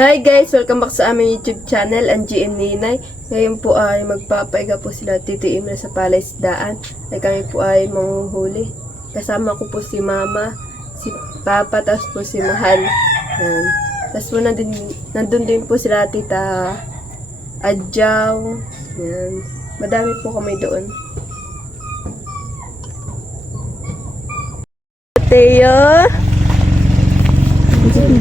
Hi guys! Welcome back sa aming YouTube channel, Angie and Ninay. Ngayon po ay magpapaiga po sila Tito Imre sa palaisdaan. Ay kami po ay manghuhuli. Kasama ko po si Mama, si Papa, tapos po si Mahal. Yan. Tapos po nandun din po sila Tita Adjaw. Yan. Madami po kami doon. Teo!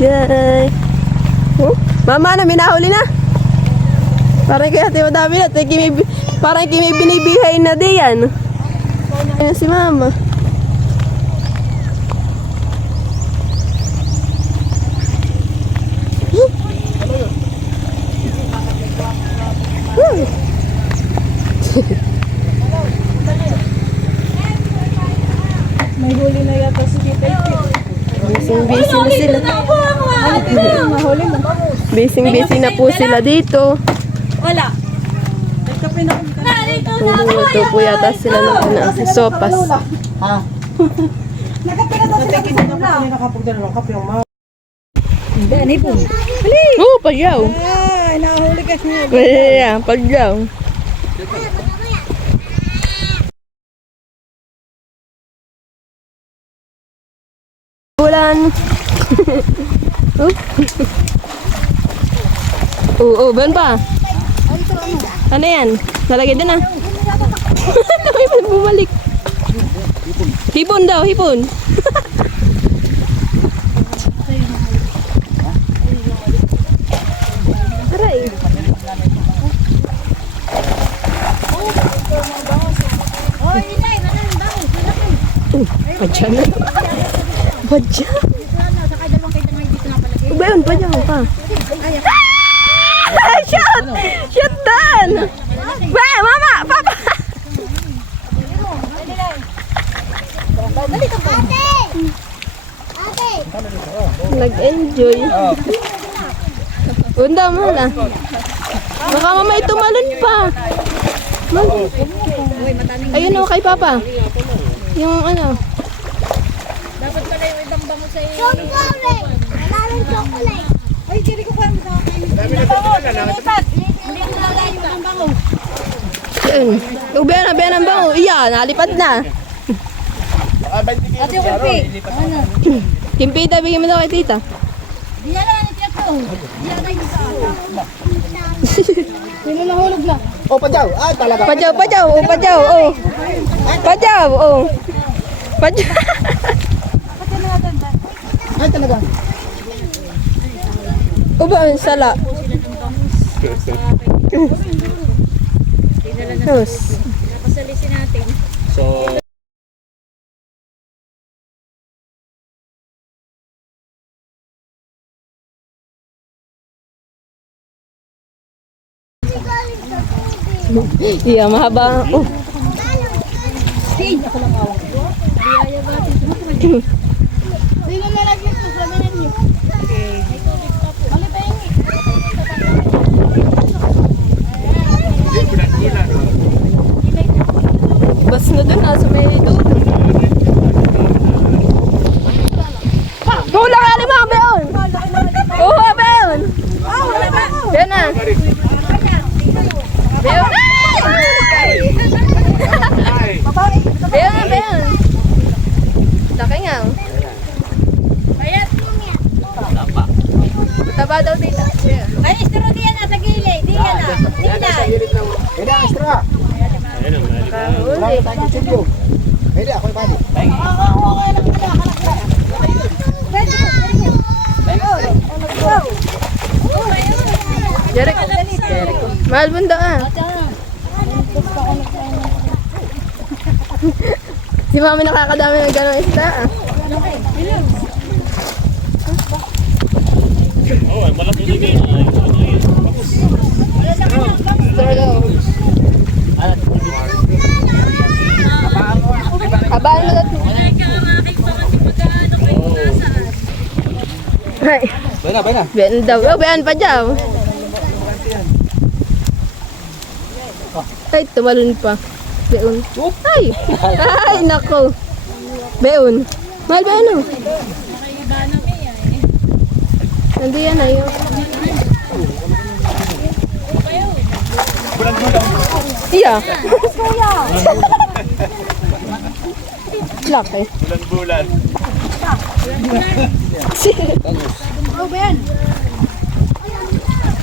Guys! Mama na, minahuli na. Parang kaya tayo madami na. Parang kimi binibihay na diyan. Ayan si Mama. May huli na yata si Tita. Busy na sila. Busy na po sila dito. Wala. Nagkape na kami. Ito po yata sila ng sopas. Ha? Nagkape na daw sila. Hindi, po. Oh, pagyaw. Ay, nahuli kasi. Ayan, pagyaw. Bulan. Oo, ban pa. Ano yan? Nalagay din na. May bumalik. Hipon daw, hipon. Aray. Padya na. Padya. Bayon, padya mo pa. Shot! Shot dan! Ba, Mama! Papa! Nag-enjoy. Unda mo na. Baka mamay tumalon pa. Ayun o, kay Papa. Yung ano. Dapat pala yung ibang bango sa iyo. Chocolate! Wala rin chocolate. Ay, hindi ko pa yung bango. Hindi ko nalala yung ibang bango. Yun. Ubiyan ang bango. Iya, nalipad na. At yung kimpi. Ano? Kimpi, bigyan mo daw kay tita. Di na lang ang tiyato. Di na lang yung sino nahulog na? Oh, padyaw. Ah, talaga. Padyaw. Oh, padyaw. Oh. Padyaw. Oh. Padyaw. Ay, talaga. Uba, ang sala. Yes. Napasalisin natin. So, Iya, mahaba. Oh. Sino nalagyan ito sa menu? Bas na dun, sa may doon. Hula ka naman, Beon! Oo, Beon! Yan na. Beon! Beon! Laki nga. Bayat. Taba daw tita. Ay, istiro diyan na sa gilid. Diyan na. Ninday. pwede ang extra. Wala Kahuli. na tayong studio. Pwede, ako yung bali. Jeric. Mahal mo daw ah. Si Mami nakakadami ng gano'ng isda ah. Abaan mo daw. Ay, Bayna. ben daw. Oh, ben pa daw. Ay, tumalon pa. Beon. Ay! Ay, nako. Beon. Mahal ba ano? Nandiyan na yun. Iya. Laki. Bulan-bulan. Oh, ba yan?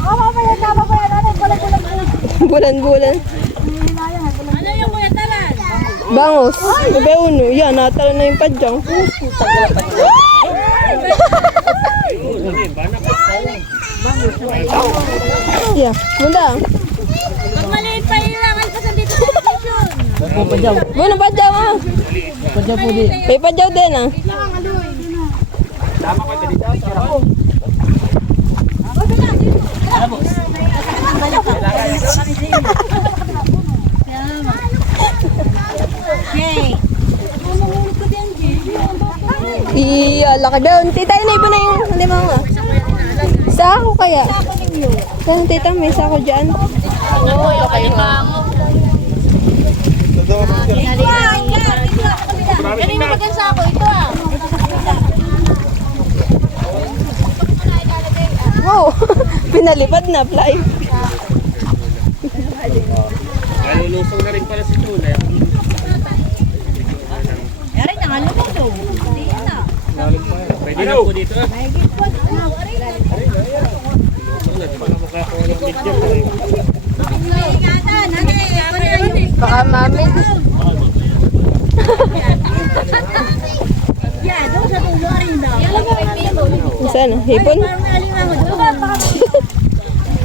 Oh, mamaya, tama ba yan? Ano, bulan-bulan. Bulan-bulan. Ano yung kuya talan? Bangos. Iba uno. Yan, natalo na yung padyang. Yeah, munda. Pag maliit pa ilangan pa sa dito sa station. Bueno, padyaw ah. Padyaw po di. May padyaw din ah. Okay. Iya, laki daw. Tita, iba na yung limang ah. Sako kaya? Saan tita, may sako dyan? Oo, laki nga. Kanina maganda ako ito ah. Wow, pinalipad na, fly. Nalulusong na rin pala si Tula. Yari na nga lumito. Hindi na. Pwede na po dito. Baka mamit. Yeah, doon sa dulo rin daw. Saan? Hipon?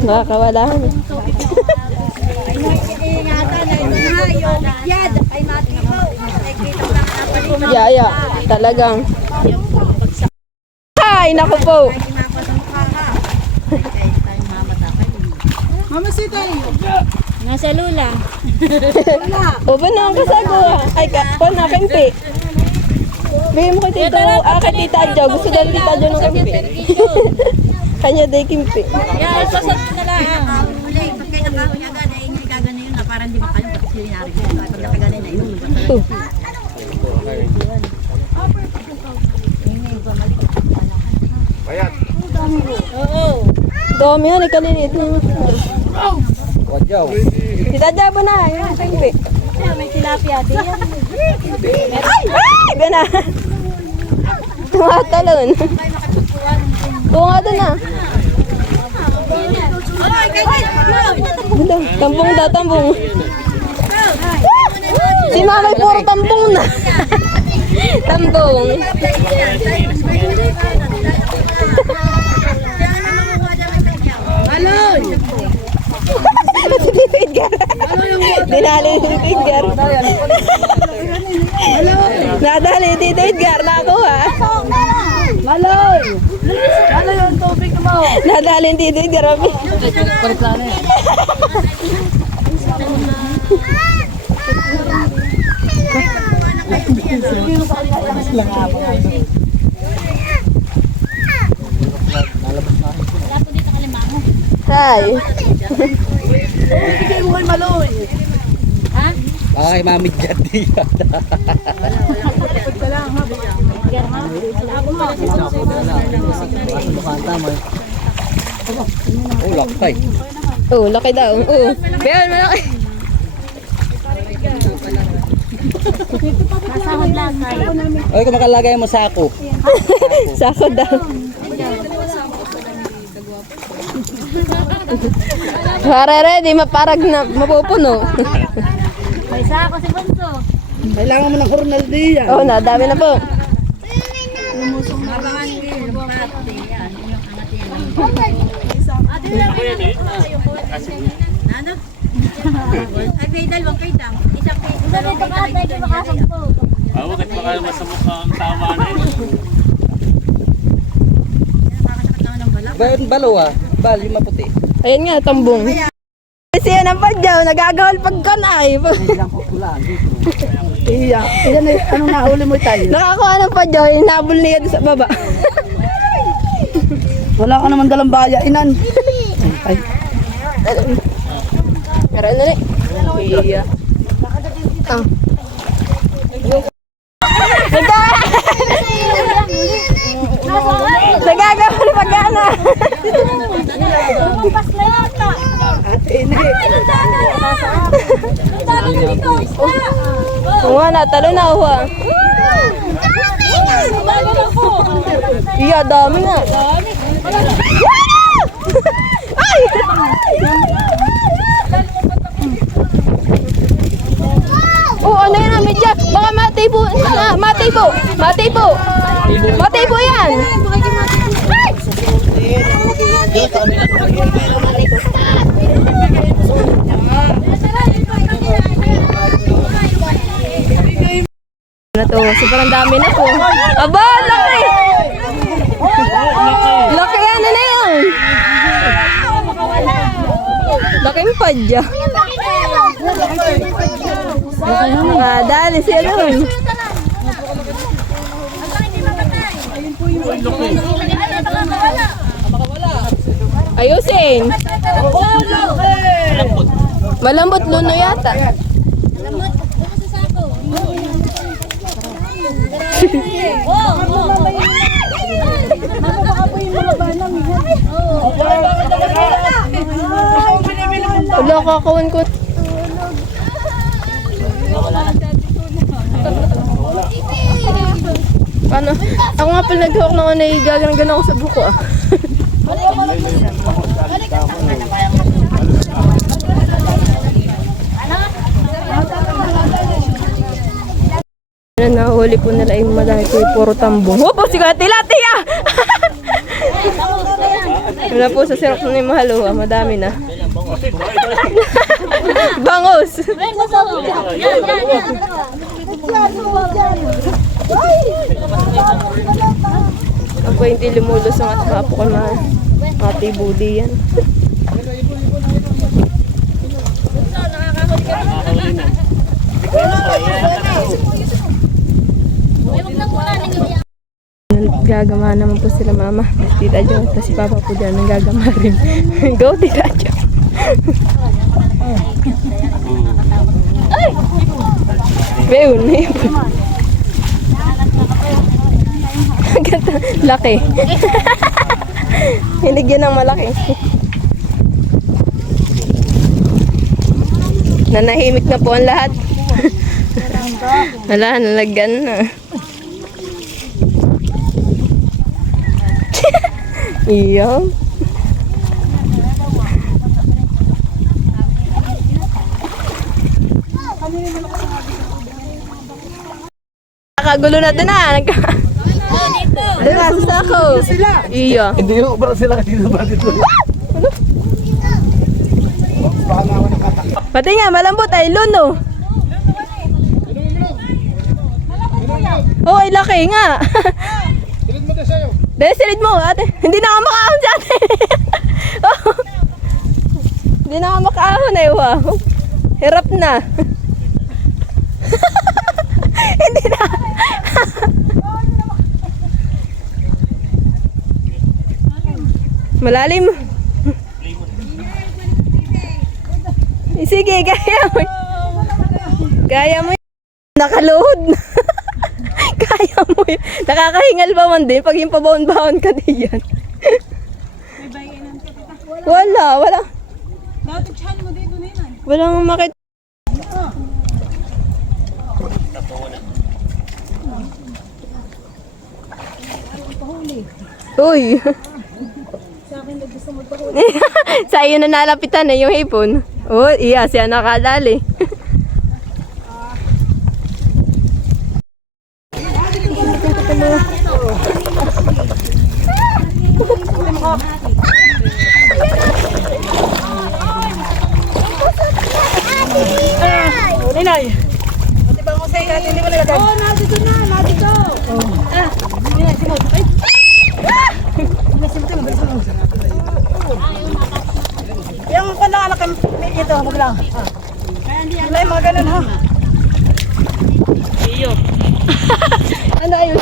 Nakakawala. Yaya, talagang. Ay, naku po. Nasa lula. O ba na ang kasago ah? Ay, ko na kimpi. Bigyan mo kay tito, kay tita Jo. Gusto daw tita Jo ng kimpi. Kanya day kimpi. Yeah, sasad na lang. Uli, pag kayo nakahuli agad, eh, hindi kagana yun na parang di ba kayo pati silinari ko. Pag nakagana na yun, Bayat. Oo. Dami yan, ikalinit na yun. Padyaw. Tita Jo ba na? Yung kimpi. May tilapia din yan. Ay! Iba na. Tumatalon. Oo nga doon ah. Ganda. Tambong daw, tambong. Si mama ay puro tambong na. Tambong. Alon! Si Tito Edgar. Dinali si Tito Edgar. Nadali si Tito Edgar. Nakuha. Maloy! Maloy yung tubig mo. Nadali si Tito Edgar. Hi. Bigay mo kay Maloy. Ha? Ay, mami Jadi. Oh, lakay. Oh, laki daw. Oh. Bayan, malaki. Kasahod lang kayo. Ay, kung makalagay mo sa ako. Sako daw. Para ready, maparag na, mapupuno. May sako si Bunso. Kailangan mo ng Cornaldilla. Oh, nadami na po. Ano? Ay, may dalawang kaitang. Isang Sabi ko ka, tayo makasampo. Bakit baka naman sa mukha ang tama na yun? nakakasakit naman ng balak. Ba yung balo ah? Bal, yung maputi. Ayun nga, tambong. Kasi yan ang padyaw, nagagawal pagkanay. Iya. Iyan ay, anong nahuli mo tayo? Nakakuha ng padyaw, inabol niya doon sa baba. Wala ka naman dalang baya, inan. Ay, Pero ano rin? Iya. Ah. Nagagawa ng pagkana. Lumampas na yata. Oo nga, natalo na ako ah. Iya, dami nga. Ay! Oh, ano yan namin dyan? Baka matibo. Matibo. Matibo. Matibo yan. Na to, sobrang dami na po. Aba, laki! Laki ano na yan? Laking padya. Dali siya doon. Ayusin. Malambot luno yata. Wala, kakawan ko. Ano? Ako nga pala naghawak na ako na gagana ako sa buko ah. Nahuli po nila yung madami po yung puro tambong. Opo, si Kati-Lati ah! Wala po sa sirok na yung mahalo ah, madami na. Bangos! Ako hindi lumulusong at kapo ko na ati budi yan. Gagama naman po sila mama. Tita Jo, tapos si papa po dyan nanggagama rin. Go Tita Jo. Ay! Beun, may ganda, laki. Hinigyan ng malaki. Nanahimik na po ang lahat. Wala, nalagyan na. Iyo. Nakagulo na din ah. Nasa ako. Iyo. Hindi ko para sila dito ba dito. Pati nga, malambot ay luno. Oh, ay laki nga. Silid mo din sa'yo. Dahil silid mo, ate. Hindi na ako makaahon si ate. Oh. Hindi na ako makaahon eh, wow. Hirap na. Hindi na. Malalim. Sige, kaya mo. Kaya mo. Nakaluhod na. Kaya mo yun. Nakakahingal ba man din pag yung pabaon-baon ka din yan. Wala. Walang makita. Uy. Sa iyo na nalapitan na yung hipon. Oh, iya, siya nakadali. Ninay. Pati ba mo sa'yo natin, hindi mo nalagay? Oo, nandito na, nandito. Ninay, simod. Ay! Ninay, simod ka, mabilis mo. Yung anak kami, ito, wag lang. Wala yung mga ganun, ha? Iyo. Ano ayun?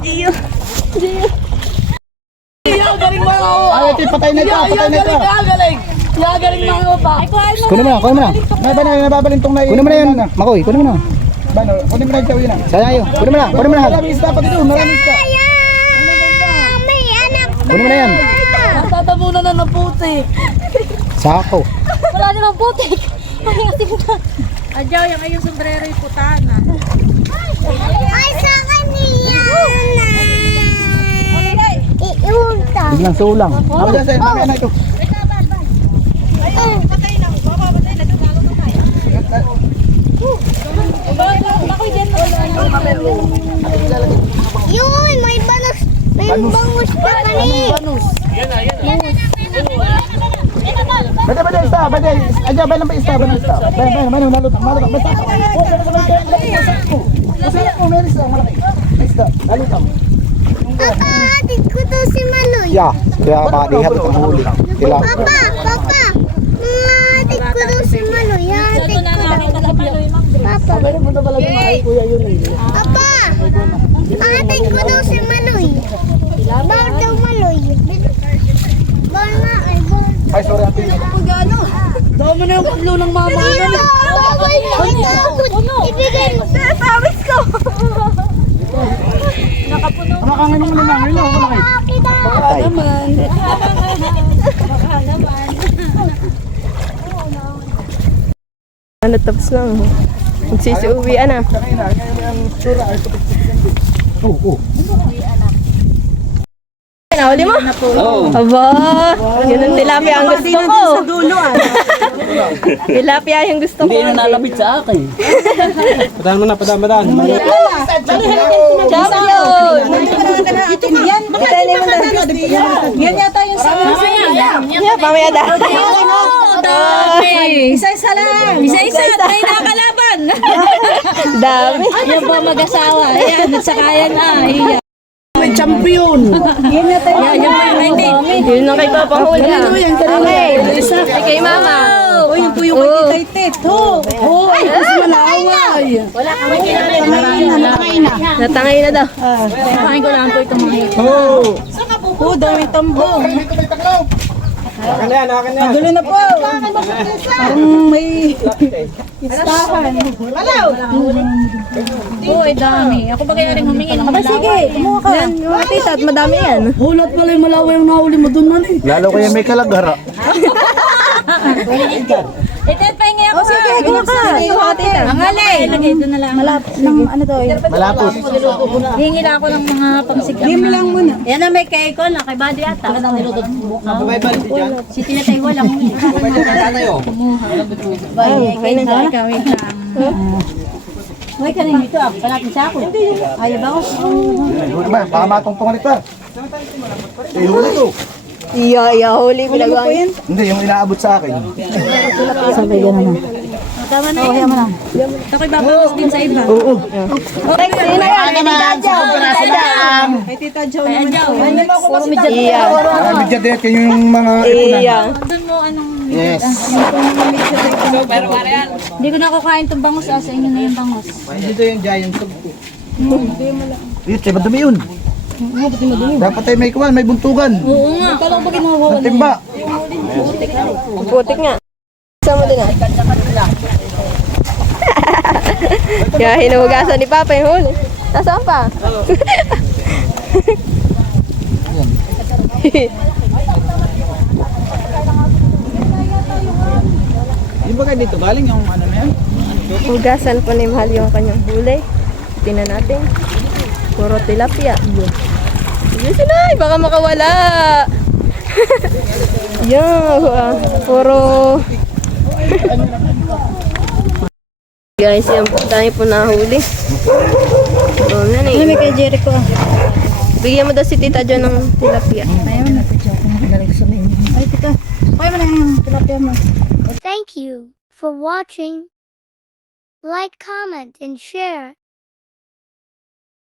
Iyo. Iyo, galing mo ako. Ay, ito, patay na ito, patay na ito. Galing. Galing mga pa. Kunin mo na. Nababalintong na yun. Kunin mo na yun, Makoy, kunin mo na. Bano, kunin mo na ito yun, ha? Sayang yun. Kunin mo na. Marami isda pa dito, marami isda. Kunin mo na yan. Tatabunan na ng puti. Sako. Wala namang putik. Ay, kasi Adyaw, yung ayong sombrero yung putana. ay, sa kaniya. Iunta. Biglang sulang. Ako dyan sa'yo, mamaya na ito. Yun, may banos. May bangus pa kani. Bada, bada, isa, bada. Adya, bada lang pa isa, bada, isa. Bada, malutang, malutang. Basta. Oh, masarap po, meron isa, malaki. Isa, malutang. Papa, atin ko to si Manoy. Yeah, kaya padihat itong huli. Tila. Papa, papa. Atin ko to si Manoy. Atin ko to. Papa. Papa. Atin ko to si Manoy. Bawal daw Manoy. Bawal nga eh. Ay, sorry, ate. Dami na yung kudlo ng mama. Dito! Bawal na ito! Ibigay mo sa pawis ko! Ano kang inong muna namin, no? Malaki. Kita! Ano, tapos lang. Magsisiuwian na. Oo. Nahuli mo? Oo. Aba, yun ang tilapia ang gusto ko. Sa dulo ah. Tilapia yung gusto ko. Hindi na nalapit sa akin. Padaan mo na, padaan. Champion! Yan yata yung sa Yeah, pamaya daw. Isa-isa lang. Isa-isa, tayo na kalaban. Dami. Yan po mag-asawa. Ayan, at saka yan Iya. May champion. Yan yata yung Yun na kay Papa Huli. Okay. Ay, kay Mama. Oh, yun po yung kay Tite. Oh, ay, mas malaway. Natangay na daw. Pakain ko lang po itong mga ito. Oo. Oh, daming tambong. Akin na yan, akin na yan. Ang gulo na po. Parang may istahan. Oo, ay dami. Ako ba kaya rin humingi ng malawa? Sige, kumuha ka. Yan, yung tita at madami yan. Hulat pala yung malaway yung nahuli mo doon man eh. Lalo kaya may kalagara. Ito, pahingi ako. Sige, kumuha ka. Kuha tita. Ang alay. Lagay ito na lang. Malapit ng ano to eh. Malapos. Hingi lang ako ng mga pangsigla. Game lang muna. Yan na may kay ko na kay Buddy ata. Si Tinatay ko lang. Okay na siya. Wait lang. Wait ka rin dito. Palapit sa ako. Ayaw ba ako? Huli ba? Baka matungtungan ito. Eh, huli to. Iya, huli pinagawa. Hindi, yung inaabot sa akin. Tama na yan. Ito ko'y babawas din sa iba. Oo. Okay, sino yan? Kay Tita Jo Kaya naman. daw. Iya. Medya dito yung mga ipunan. Iya. Doon mo anong... Yes. Hindi ko na kukain itong bangus. Sa inyo na yung bangus. Dito yung giant tub ko. Yun, siya madumi yun. Dapat tayo may kuwan, may buntugan. Oo nga. Ang timba. Putik nga. Sama din ah. Kaya hinuhugasan ni Papa yung huli. Nasaan pa? Yung ba kayo dito? Galing yung ano na yan? Hugasan po ni Mahal yung kanyang huli. Tingnan natin. Puro tilapia. Sige sinay, baka makawala. Yan, puro... Guys, yan po tayo po nahuli. Doon na May eh. kay Jericho. Bigyan mo daw si Tita Jo ng tilapia. Ay, tita. Kaya mo na yung tilapia mo. Thank you for watching. Like, comment, and share.